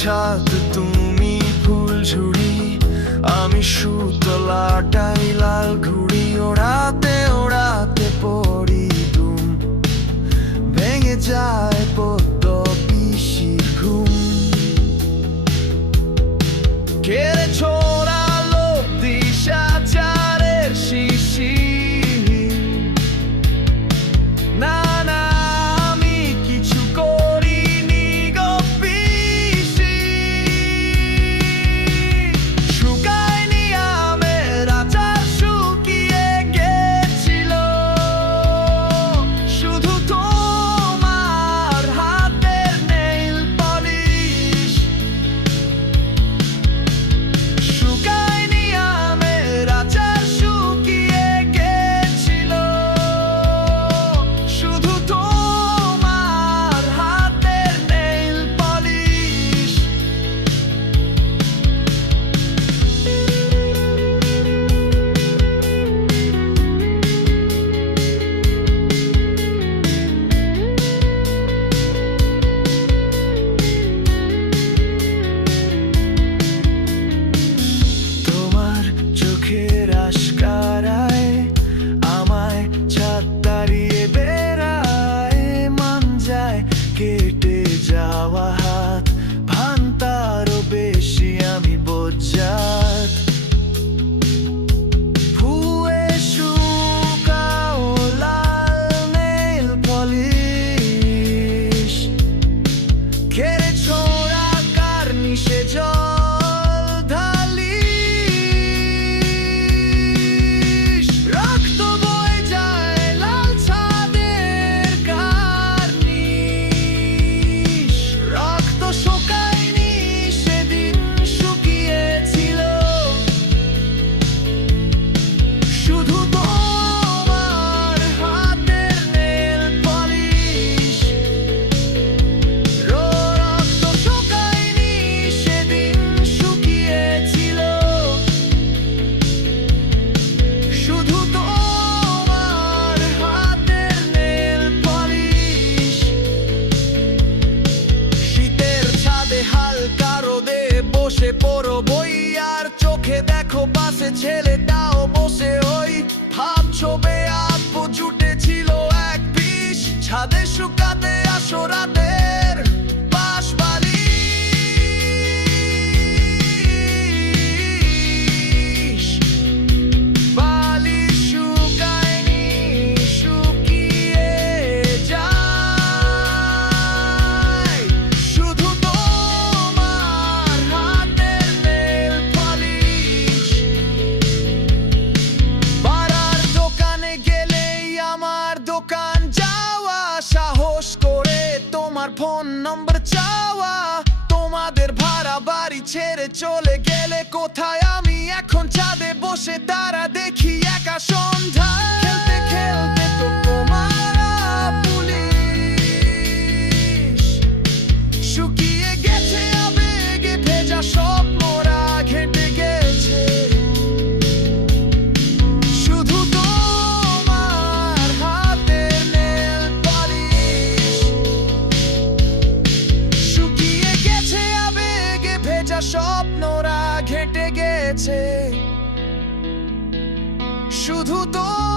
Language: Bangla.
ছাদ তুমি ফুল ঝুড়ি আমি সুতলাটাই লাল ঘুড়ি। ছেলেটাও চলে গেলে কোথায়? আমি এখন চাঁদে বসে তারা দেখি একা শুধু তো